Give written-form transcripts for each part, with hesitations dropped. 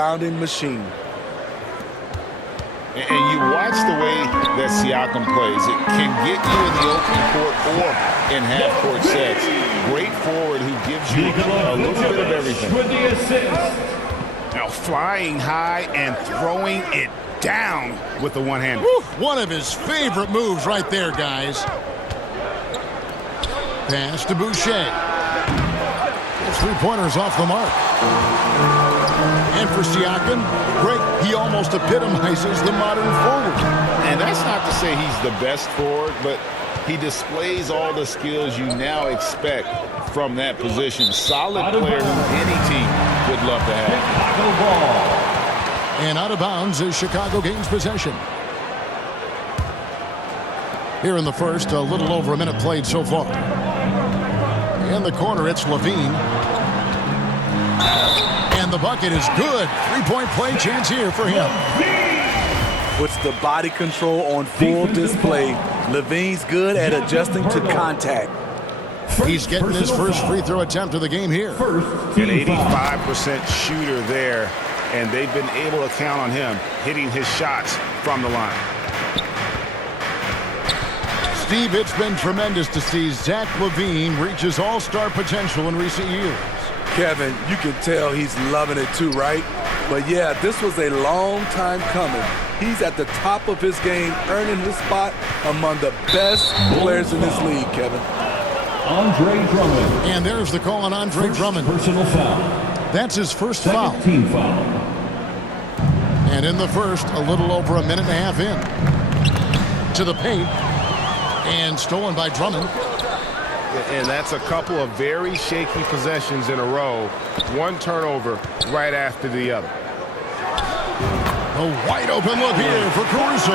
rebounding machine. And you watch the way that Siakam plays. It can get you in the open court or in half-court sets. Great forward who gives you a little bit of everything. With the assist. Now flying high and throwing it down with the one-hander. One of his favorite moves right there, guys. Pass to Boucher. His three-pointers off the mark. And for Siakam, great. He almost epitomizes the modern forward. And that's not to say he's the best forward, but he displays all the skills you now expect from that position. Solid player who any team would love to have. Chicago ball. And out of bounds as Chicago gains possession. Here in the first, a little over a minute played so far. In the corner, it's Levine. And the bucket is good. Three-point play chance here for him. Puts the body control on full display. Levine's good at adjusting to contact. He's getting his first free throw attempt of the game here. An 85% shooter there, and they've been able to count on him hitting his shots from the line. Steve, it's been tremendous to see Zach LaVine reach his all-star potential in recent years. Kevin, you can tell he's loving it too, right? But yeah, this was a long time coming. He's at the top of his game, earning his spot among the best players in this league, Kevin. Andre Drummond. And there's the call on Andre Drummond. Personal foul. That's his first foul. Team foul. And in the first, a little over a minute and a half in. To the paint. And stolen by Drummond. And that's a couple of very shaky possessions in a row. One turnover right after the other. A wide open look here for Caruso.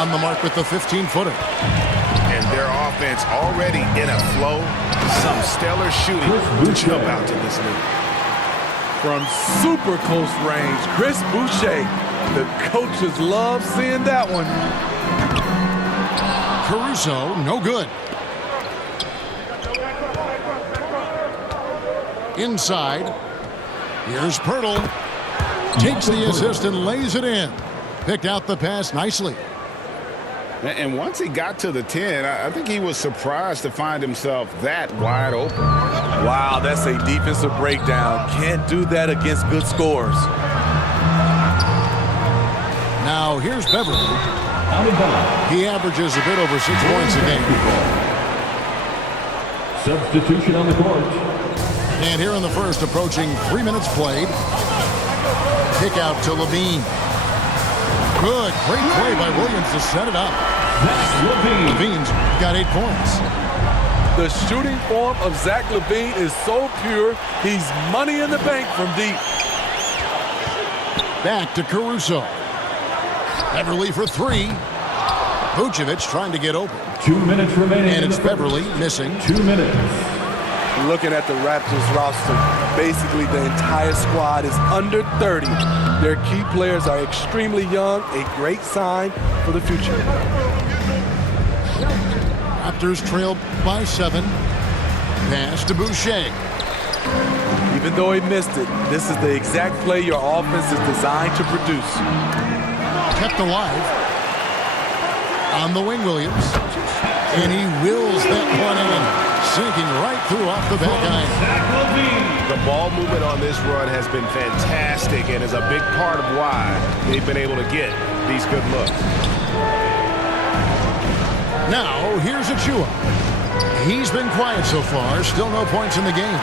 On the mark with the 15-footer. And their offense already in a flow. Some stellar shooting to jump out to this league. From super close range, Chris Boucher. The coaches love seeing that one. Caruso, no good. Inside. Here's Pirtle. Takes the assist and lays it in. Picked out the pass nicely. And once he got to the 10, I think he was surprised to find himself that wide open. Wow, that's a defensive breakdown. Can't do that against good scores. Now here's Beverly. He averages a bit over 6 points a game. Substitution on the court. And here in the first, approaching 3 minutes played. Kick out to Levine. Good, great play by Williams to set it up. Levine's got 8 points. The shooting form of Zach LaVine is so pure, he's money in the bank from deep. Back to Caruso. Beverly for 3. Vucevic trying to get open. 2 minutes remaining. And it's Beverly missing. 2 minutes. Looking at the Raptors roster, basically the entire squad is under 30. Their key players are extremely young, a great sign for the future. Raptors trail by 7. Pass to Boucher. Even though he missed it, this is the exact play your offense is designed to produce. Kept alive. On the wing, Williams. And he wills that one in. Sinking right through off the back iron. The ball movement on this run has been fantastic and is a big part of why they've been able to get these good looks. Now, here's Achua. He's been quiet so far. Still no points in the game.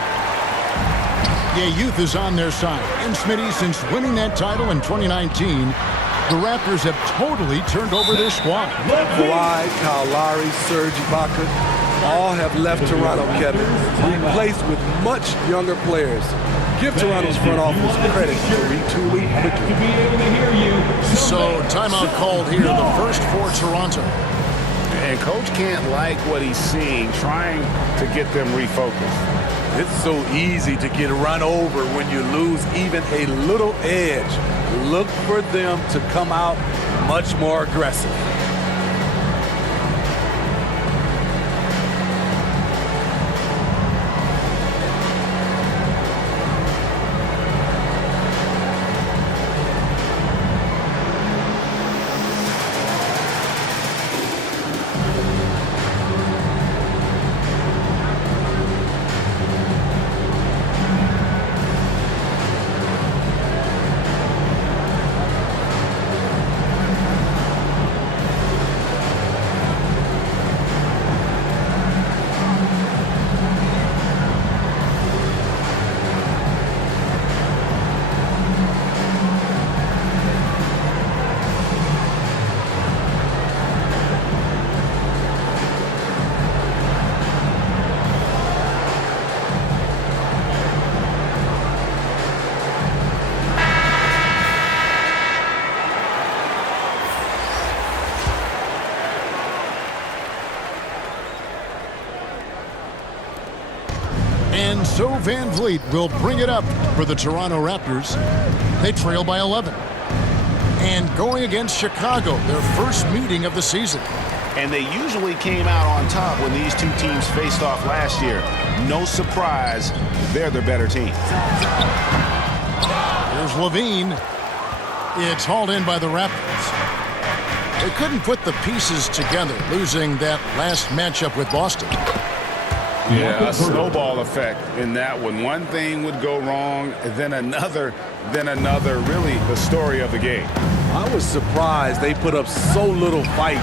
Yeah, youth is on their side. And Smitty, since winning that title in 2019, the Raptors have totally turned over their squad. Kawhi, Kyle Lowry, Serge Ibaka, all have left Toronto, Kevin, replaced with much younger players. Give Toronto's front office credit for retooling quickly. So, timeout called here, the first for Toronto. And Coach can't like what he's seeing, trying to get them refocused. It's so easy to get run over when you lose even a little edge. Look for them to come out much more aggressive. And so Van Vliet will bring it up for the Toronto Raptors. They trail by 11. And going against Chicago, their first meeting of the season. And they usually came out on top when these two teams faced off last year. No surprise, they're the better team. Here's Levine. It's hauled in by the Raptors. They couldn't put the pieces together, losing that last matchup with Boston. Yeah, a snowball effect in that one. One thing would go wrong, then another, really the story of the game. I was surprised they put up so little fight.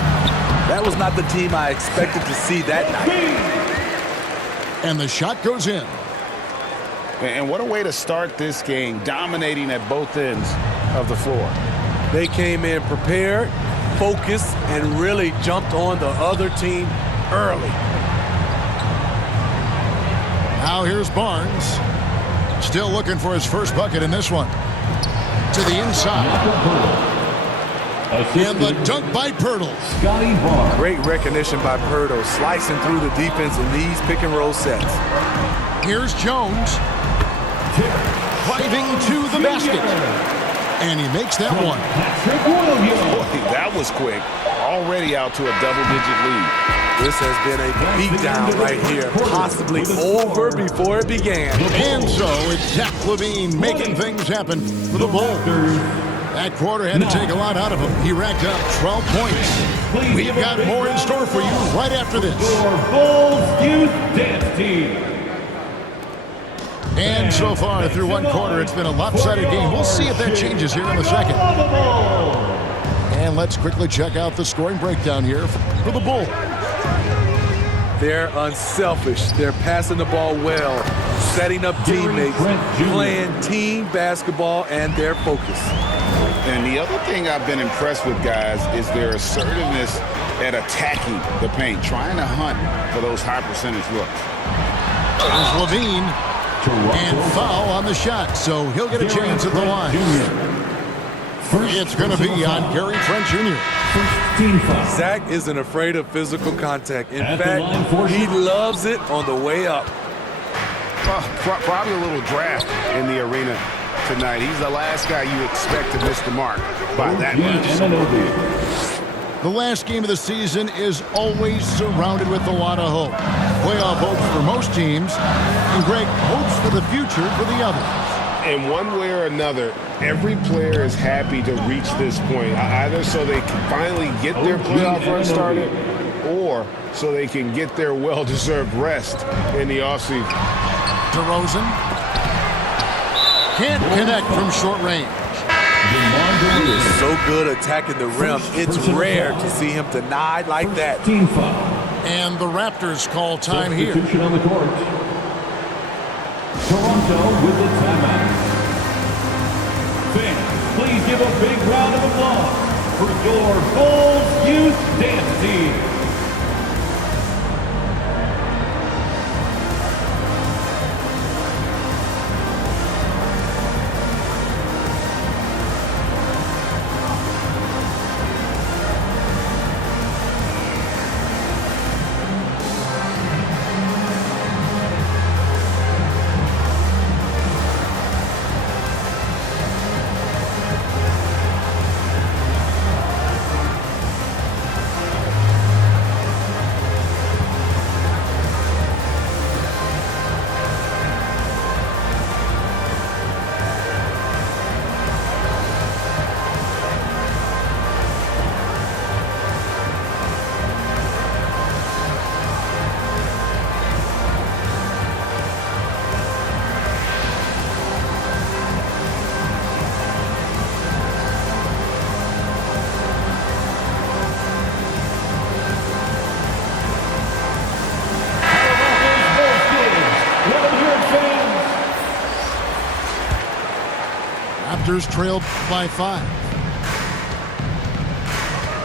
That was not the team I expected to see that night. And the shot goes in. And what a way to start this game, dominating at both ends of the floor. They came in prepared, focused, and really jumped on the other team early. Now here's Barnes. Still looking for his first bucket in this one. To the inside. And the dunk by Pirtle. Great recognition by Pirtle, slicing through the defense in these pick-and-roll sets. Here's Jones. Driving to the basket. And he makes that one. Boy, that was quick. Already out to a double-digit lead. This has been a beatdown right here, possibly over before it began. And so it's Zach Levine making things happen for the Bulls. That quarter had to take a lot out of him. He racked up 12 points. We've got more in store for you right after this. Bulls Youth Dance Team. And so far through one quarter, it's been a lopsided game. We'll see if that changes here in the second. And let's quickly check out the scoring breakdown here for the Bulls. They're unselfish. They're passing the ball well, setting up teammates, playing team basketball, and their focus. And the other thing I've been impressed with, guys, is their assertiveness at attacking the paint, trying to hunt for those high percentage looks. There's Levine. And foul on the shot, so he'll get a chance at the line. It's going to be on Gary Trent Jr. Zach isn't afraid of physical contact. In fact, he loves it on the way up. Probably a little draft in the arena tonight. He's the last guy you expect to miss the mark by that much. The last game of the season is always surrounded with a lot of hope. Playoff hopes for most teams, and Greg hopes for the future for the others. In one way or another, every player is happy to reach this point, either so they can finally get their playoff run started or so they can get their well-deserved rest in the offseason. DeRozan can't connect from short range. He is so good attacking the rim. It's rare to see him denied like that. And the Raptors call time here. Substitution on the court. Toronto with the timeout. Fans, please give a big round of applause for your Bulls Youth Dance Team. Raptors trailed by 5.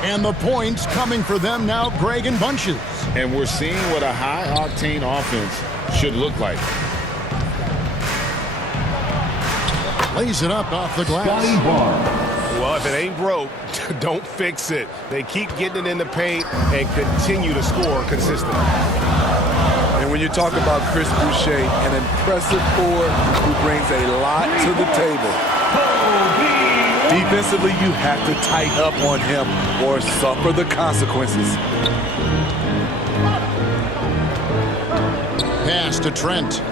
And the points coming for them now, Greg, in bunches. And we're seeing what a high-octane offense should look like. Lays it up off the glass. Well, if it ain't broke, don't fix it. They keep getting it in the paint and continue to score consistently. And And when you talk about Chris Boucher, an impressive forward who brings a lot to the table. Defensively, you have to tighten up on him or suffer the consequences. Pass to Trent.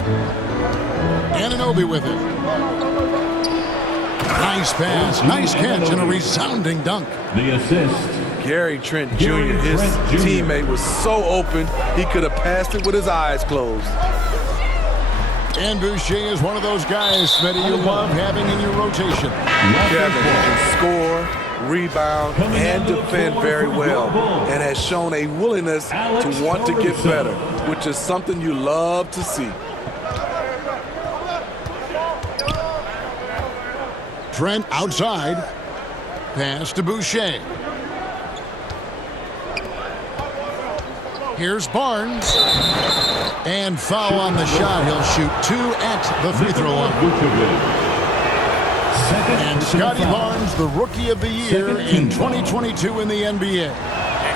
Anunoby with it. Nice pass, nice catch, and a resounding dunk. The assist. Gary Trent Jr., his teammate, was so open, he could have passed it with his eyes closed. And Boucher is one of those guys, Smitty, you love having in your rotation. Kevin can score, rebound, and defend very well, and has shown a willingness to want to get better, which is something you love to see. Trent outside. Pass to Boucher. Here's Barnes. And foul on the shot. He'll shoot 2 at the free throw line. And Scotty Barnes, the Rookie of the Year in 2022 in the NBA.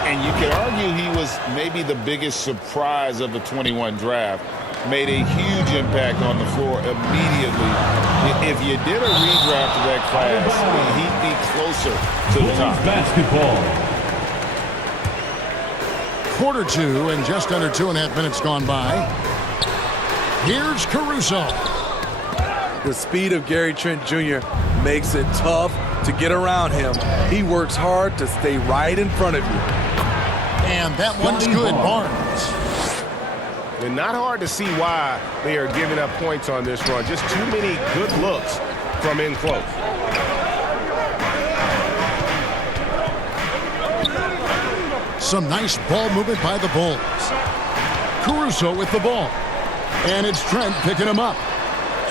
And you could argue he was maybe the biggest surprise of the 21 draft. Made a huge impact on the floor immediately. If you did a redraft of that class, he'd be closer to the top. Basketball. Quarter 2 and just under 2.5 minutes gone by. Here's Caruso. The speed of Gary Trent Jr. makes it tough to get around him. He works hard to stay right in front of you. And that one's good, Barnes. And not hard to see why they are giving up points on this run. Just too many good looks from in close. Some nice ball movement by the Bulls. Caruso with the ball. And it's Trent picking him up.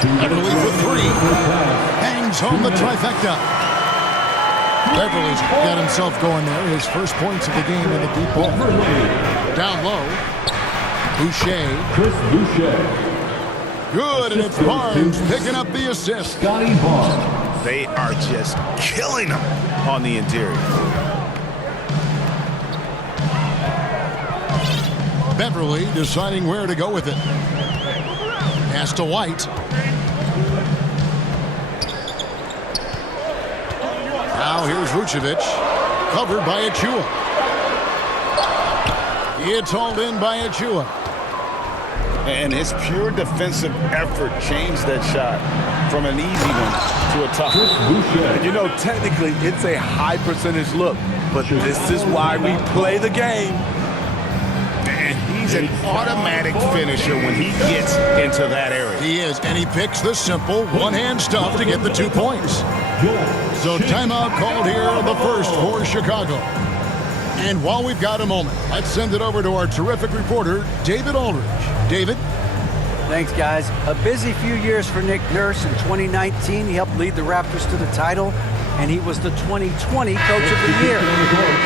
Beverly for 3. Hangs home the trifecta. Beverly's got himself going there. His first points of the game in the deep ball. Down low. Boucher. Chris Boucher. Good, and it's Barnes picking up the assist. Scotty Barnes. They are just killing them on the interior. Beverly deciding where to go with it. Pass to White. Now here's Vucevic. Covered by Achua. It's hauled in by Achua. And his pure defensive effort changed that shot from an easy one to a tough one. You know, technically, it's a high percentage look, but this is why we play the game. He's an automatic finisher when he gets into that area. He is, and he picks the simple one-hand stuff to get the 2 points. So timeout called here, the first for Chicago. And while we've got a moment, let's send it over to our terrific reporter, David Aldridge. David? Thanks, guys. A busy few years for Nick Nurse. In 2019, he helped lead the Raptors to the title, and he was the 2020 Coach of the Year.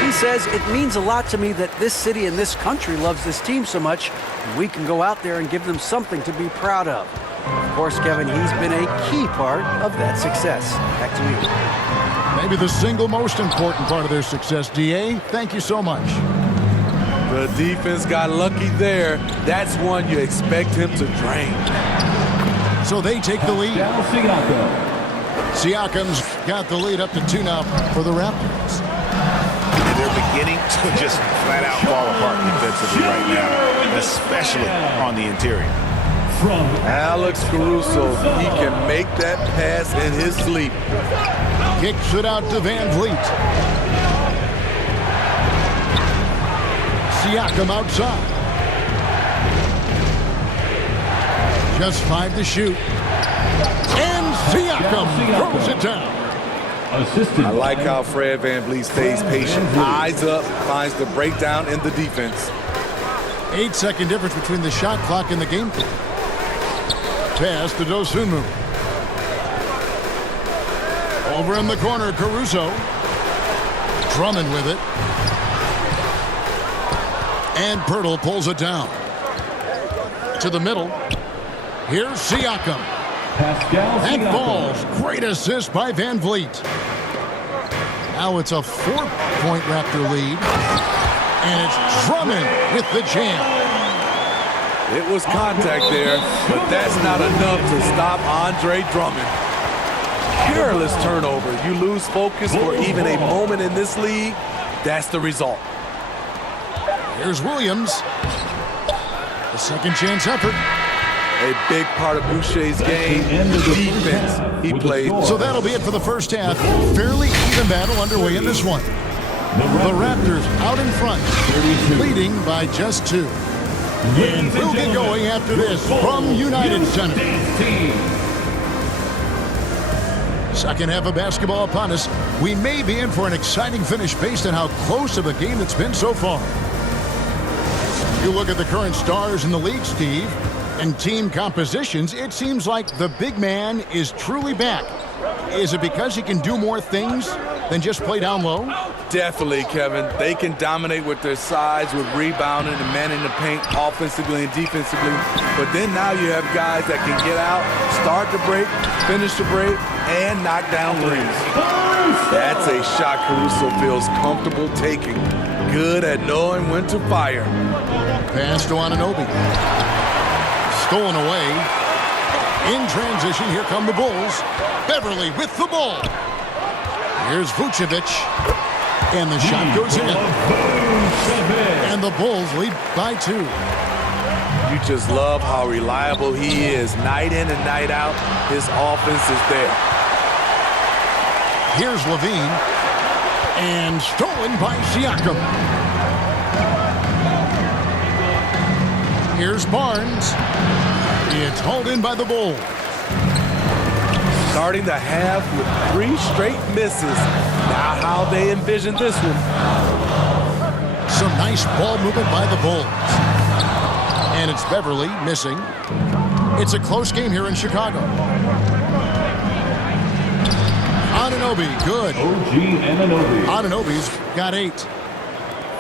He says, it means a lot to me that this city and this country loves this team so much, and we can go out there and give them something to be proud of. Of course, Kevin, he's been a key part of that success. Back to you. Maybe the single most important part of their success, D.A. Thank you so much. The defense got lucky there. That's one you expect him to drain. So they take the lead. Siakam's got the lead up to 2 now for the Raptors. And they're beginning to just flat out fall apart defensively right now, especially on the interior. Alex Caruso, he can make that pass in his sleep. Kicks it out to Van Vliet. Siakam outside. Just 5 to shoot. And Siakam throws it down. I like how Fred VanVleet stays patient. Eyes up, finds the breakdown in the defense. 8-second difference between the shot clock and the game clock. Pass to Dosunmu. Over in the corner, Caruso. Drummond with it. And Pirtle pulls it down. To the middle. Here's Siakam. And falls. Great assist by Van Vliet. Now it's a 4-point Raptor lead. And it's Drummond with the jam. It was contact there, but that's not enough to stop Andre Drummond. Careless turnover. You lose focus for even a moment in this league. That's the result. Here's Williams. The second chance effort. A big part of Boucher's game, defense. He played. So that'll be it for the first half. Fairly even battle underway in this one. The Raptors out in front, leading by just 2. And we'll get going after this from United Center. Second half of basketball upon us. We may be in for an exciting finish based on how close of a game it's been so far. You look at the current stars in the league, Steve, and team compositions, it seems like the big man is truly back. Is it because he can do more things than just play down low? Definitely, Kevin. They can dominate with their size, with rebounding and manning the paint offensively and defensively. But then now you have guys that can get out, start the break, finish the break, and knock down threes. That's a shot Caruso feels comfortable taking. Good at knowing when to fire. Pass to Anunoby. Stolen away. In transition, here come the Bulls. Beverly with the ball. Here's Vucevic. And the shot goes in. And the Bulls lead by 2. You just love how reliable he is. Night in and night out, his offense is there. Here's Levine. And stolen by Siakam. Here's Barnes. It's hauled in by the Bulls. Starting the half with 3 straight misses. Now how they envision this one. Some nice ball movement by the Bulls. And it's Beverly missing. It's a close game here in Chicago. Anunoby, good. Anunoby's got 8.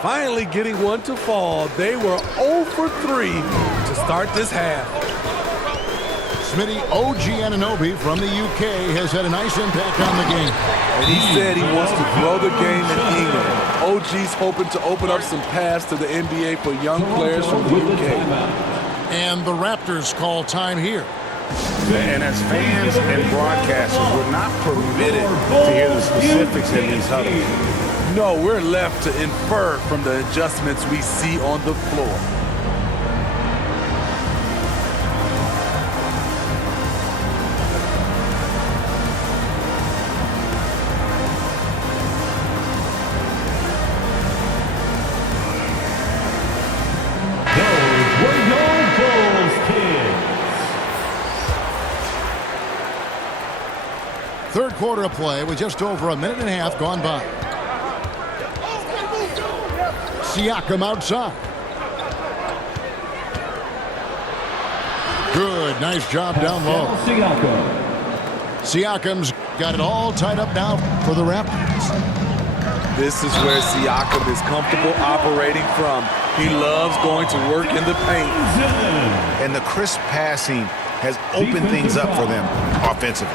Finally getting one to fall. They were 0 for 3 to start this half. Smitty, OG Anunoby from the UK has had a nice impact on the game. And he said he wants to grow the game in England. OG's hoping to open up some paths to the NBA for young players from the UK. And the Raptors call time here. And as fans and broadcasters, we're not permitted to hear the specifics in these huddles. No, we're left to infer from the adjustments we see on the floor. Third quarter of play with just over a minute and a half gone by. Siakam outside. Good, nice job down low. Siakam's got it all tied up now for the Raptors. This is where Siakam is comfortable operating from. He loves going to work in the paint. And the crisp passing has opened things up for them offensively.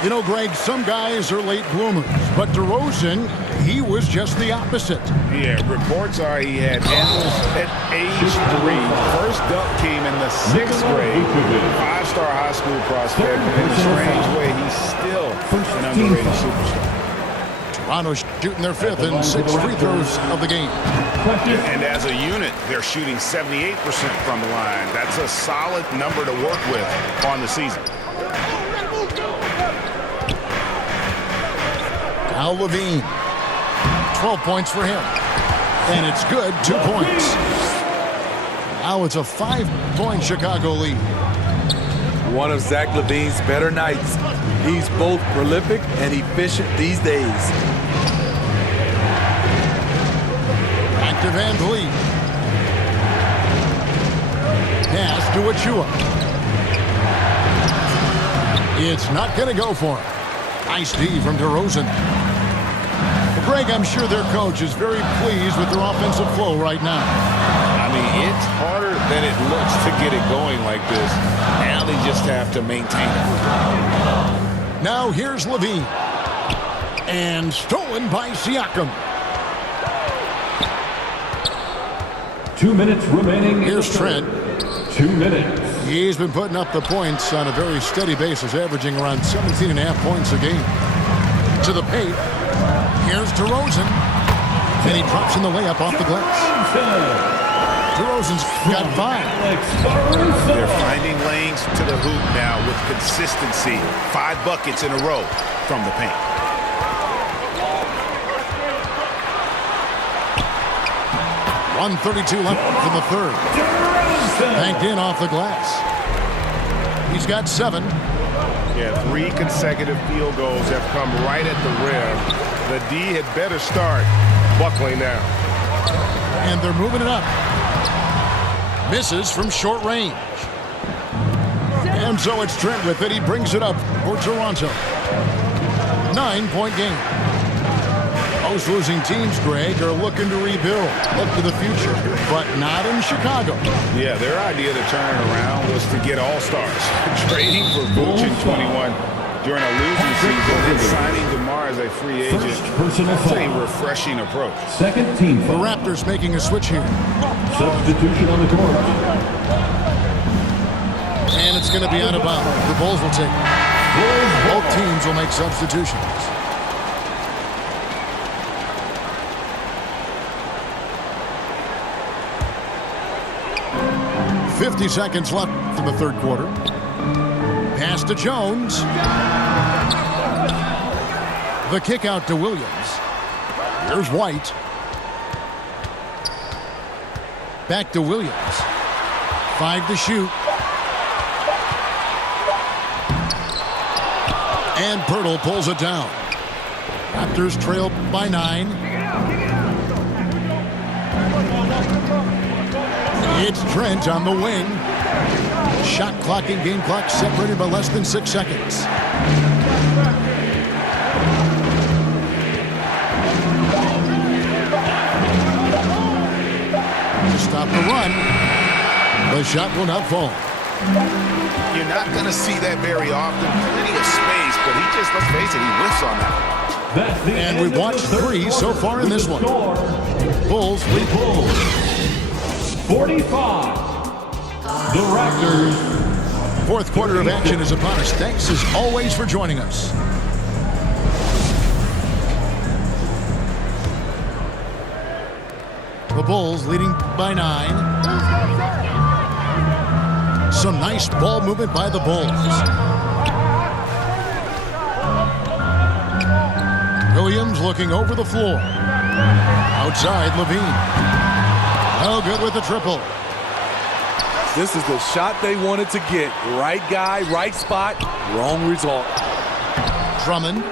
You know, Greg, some guys are late bloomers, but DeRozan, he was just the opposite. Yeah, reports are he had handles at age 3. First dunk came in the 6th grade. 5-star high school prospect. In a strange way, he's still an underrated superstar. Toronto shooting their 5th and 6 free throws of the game. And as a unit, they're shooting 78% from the line. That's a solid number to work with on the season. Now Levine. 12 points for him. And it's good, 2 points. Now it's a 5-point Chicago lead. One of Zach LaVine's better nights. He's both prolific and efficient these days. Back to Van Vliet. Pass to Achua. It's not going to go for him. Nice D from DeRozan. Well, Greg, I'm sure their coach is very pleased with their offensive flow right now. I mean, it's harder than it looks to get it going like this. Now they just have to maintain it. Now here's Levine. And stolen by Siakam. 2 minutes remaining. Here's Trent. 2 minutes. He's been putting up the points on a very steady basis, averaging around 17.5 points a game. To the paint. Here's DeRozan. And he drops in the layup off the glass. DeRozan's got 5. They're finding lanes to the hoop now with consistency. 5 buckets in a row from the paint. .132 left in the third. Banked in off the glass. He's got 7. Yeah, 3 consecutive field goals have come right at the rim. The D had better start buckling now. And they're moving it up. Misses from short range. And so it's Trent with it. He brings it up for Toronto. 9-point game. Most losing teams, Greg, are looking to rebuild, look to the future, but not in Chicago. Yeah, their idea to turn it around was to get all-stars. Trading for Vooch in 21 during a losing season and signing DeMar as a free agent. That's a refreshing approach. Second team The foul. Raptors making a switch here. Substitution on the court. And it's going to be out of bounds. The Bulls will take it. Both teams will make substitutions. .50 seconds left in the third quarter. Pass to Jones. The kick out to Williams. Here's White. Back to Williams. 5 to shoot. And Pirtle pulls it down. Raptors trail by 9. It's Trent on the wing. Shot clock and game clock separated by less than 6 seconds. To stop the run. The shot will not fall. You're not going to see that very often. Plenty of space, but he just, let's face it, he whiffs on that. That's the And end we've of watched the third 3 so far in this one. score. Bulls The lead. Bulls 45. The Raptors. Fourth quarter of action is upon us. Thanks as always for joining us. The Bulls leading by 9. Some nice ball movement by the Bulls. Williams looking over the floor. Outside, Levine. No good with the triple. This is the shot they wanted to get. Right guy, right spot, wrong result. Drummond.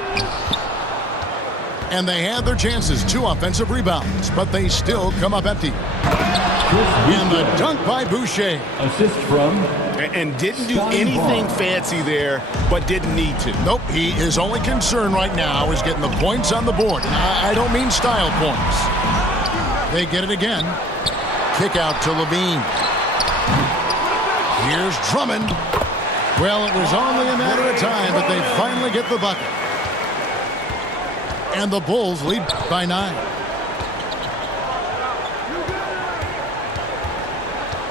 And they had their chances. 2 offensive rebounds, but they still come up empty. And the dunk by Boucher. Assist from And didn't do anything fancy there, but didn't need to. Nope, his only concern right now is getting the points on the board. I don't mean style points. They get it again. Kick out to Levine. Here's Drummond. Well, it was only a matter of time, but they finally get the bucket. And the Bulls lead by 9.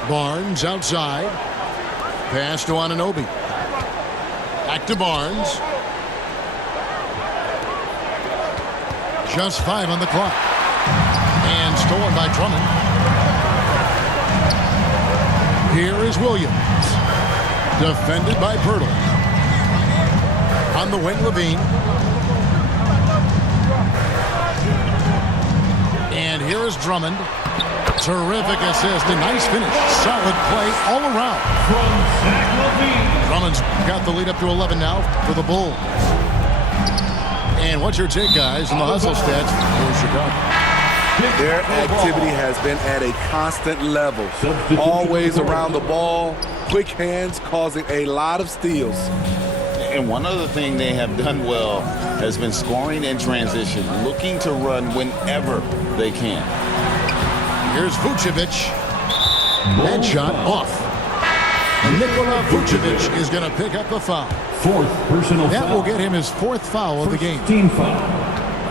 Barnes outside. Pass to Anunoby. Back to Barnes. Just 5 on the clock. And stolen by Drummond. Here is Williams. Defended by Pirtle. On the wing, Levine. And here is Drummond. Terrific assist. A nice finish. Solid play all around. from Zach Levine. Drummond's got the lead up to 11 now for the Bulls. And what's your take, guys, on the hustle stats for Chicago? Their activity has been at a constant level. Always around the ball, quick hands causing a lot of steals. And one other thing they have done well has been scoring in transition, looking to run whenever they can. Here's Vucevic. That shot off. Nikola Vucevic is going to pick up the foul. Fourth personal That foul. will get him his 4th foul of the game. Team foul.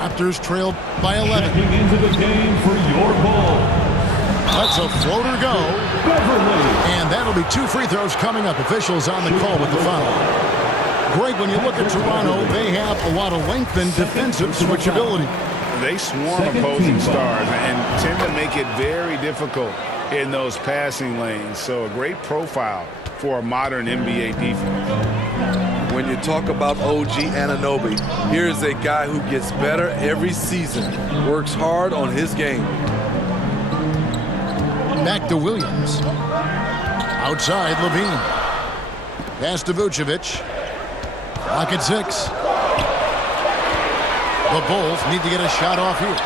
Raptors trail by 11. Checking into the game for your Bulls. Lets a floater go. And that'll be 2 free throws coming up. Officials on the call with the foul. Greg, when you look at Toronto, they have a lot of length and defensive switchability. They swarm opposing stars and tend to make it very difficult in those passing lanes. So a great profile for a modern NBA defense. When you talk about OG Anunoby, here's a guy who gets better every season, works hard on his game. Back to Williams. Outside, Levine. Pass to Vucevic. Clock at 6. The Bulls need to get a shot off here.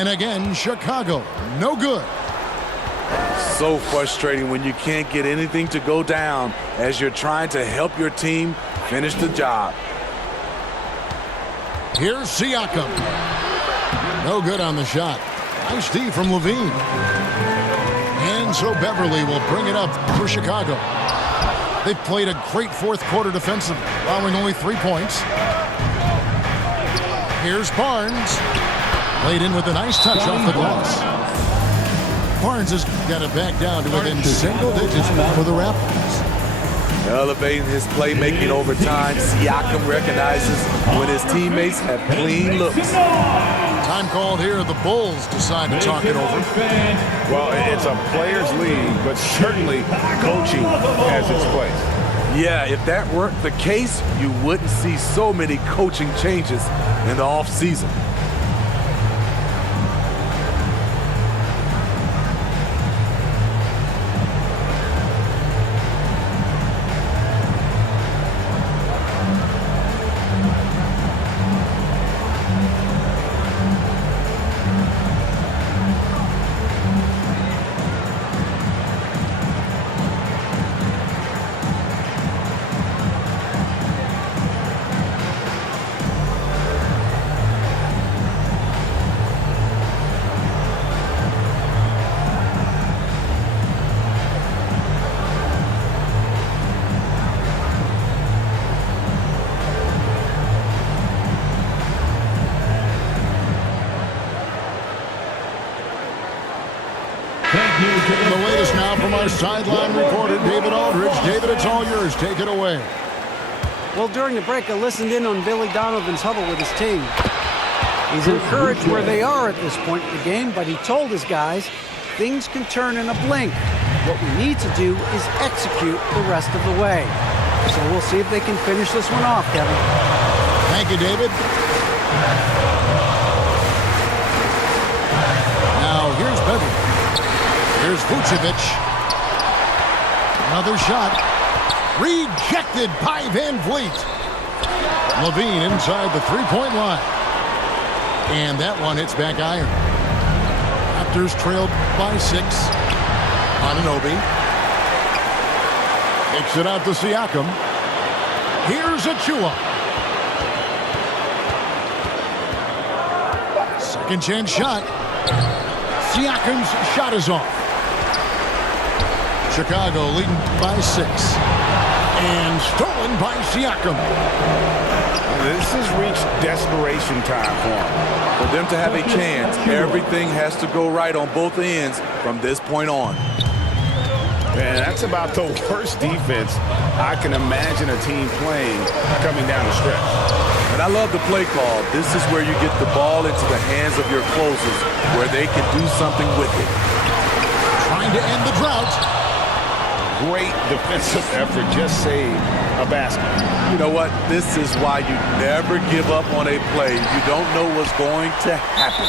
And again, Chicago. No good. So frustrating when you can't get anything to go down as you're trying to help your team finish the job. Here's Siakam. No good on the shot. Nice D from Levine. And so Beverly will bring it up for Chicago. They've played a great fourth quarter defensively, allowing only 3 points. Here's Barnes. Laid in with a nice touch off the glass. Barnes has got it back down to within single digits for the Raptors. Elevating his playmaking over time, Siakam recognizes when his teammates have clean looks. Time called here. The Bulls decide to talk it over. Well, it's a players' league, but certainly coaching has its place. Yeah, if that weren't the case, you wouldn't see so many coaching changes in the offseason. The latest now from our sideline reporter, David Aldridge. David, it's all yours. Take it away. Well, during the break, I listened in on Billy Donovan's huddle with his team. He's encouraged where they are at this point in the game, but he told his guys things can turn in a blink. What we need to do is execute the rest of the way. So we'll see if they can finish this one off, Kevin. Thank you, David. Now, here's Beverly. Here's Vucevic. Another shot. Rejected by Van Vliet. Levine inside the three-point line. And that one hits back iron. Raptors trailed by 6. Anunoby. Takes it out to Siakam. Here's Achua. Second chance shot. Siakam's shot is off. Chicago leading by 6. And stolen by Siakam. This has reached desperation time for them. For them to have a chance, everything has to go right on both ends from this point on. Man, that's about the worst defense I can imagine a team playing coming down the stretch. And I love the play call. This is where you get the ball into the hands of your closers, where they can do something with it. Trying to end the drought. Great defensive effort, just saved a basket. You know what? This is why you never give up on a play. You don't know what's going to happen.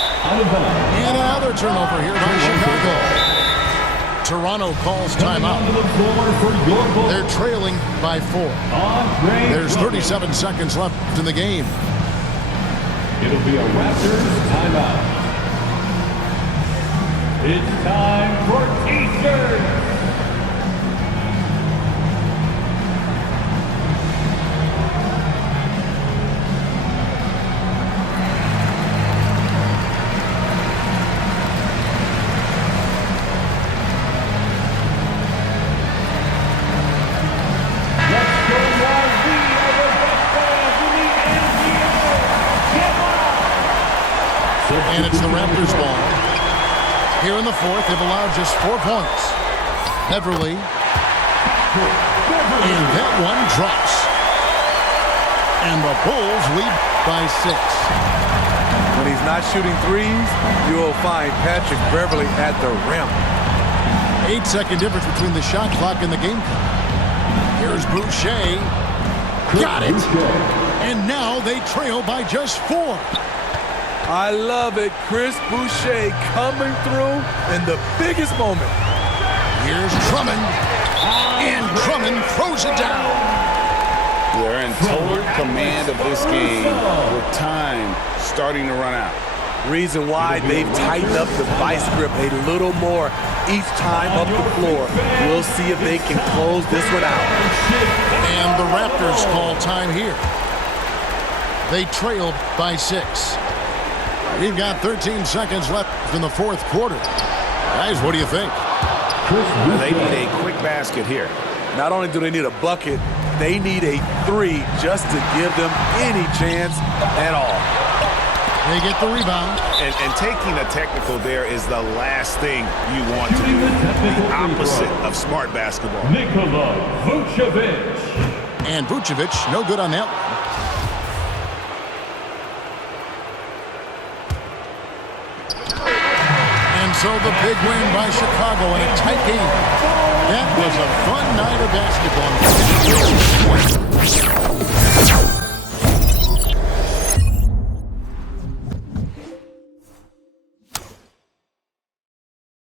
And another turnover here by Chicago. Toronto calls timeout. They're trailing by 4. There's 37 seconds left in the game. It'll be a Raptors timeout. It's time for T-shirts. And it's the Raptors ball. Here in the fourth, they've allowed just 4 points. Beverly. And that one drops. And the Bulls lead by 6. When he's not shooting threes, you'll find Patrick Beverly at the rim. 8-second difference between the shot clock and the game clock. Here's Boucher. Got it. And now they trail by just 4. I love it. Chris Boucher coming through in the biggest moment. Here's Drummond. And Drummond throws it down. They're in total command of this game with time starting to run out. Reason why they've tightened up the vice grip a little more each time up the floor. We'll see if they can close this one out. And the Raptors call time here. They trail by 6. We've got 13 seconds left in the fourth quarter. Guys, what do you think? They need a quick basket here. Not only do they need a bucket, they need a 3 just to give them any chance at all. They get the rebound. And taking a technical there is the last thing you want to do. The opposite of smart basketball. Nikola Vucevic. And Vucevic, no good on that one. And so the big win by Chicago in a tight game. That was a fun night of basketball.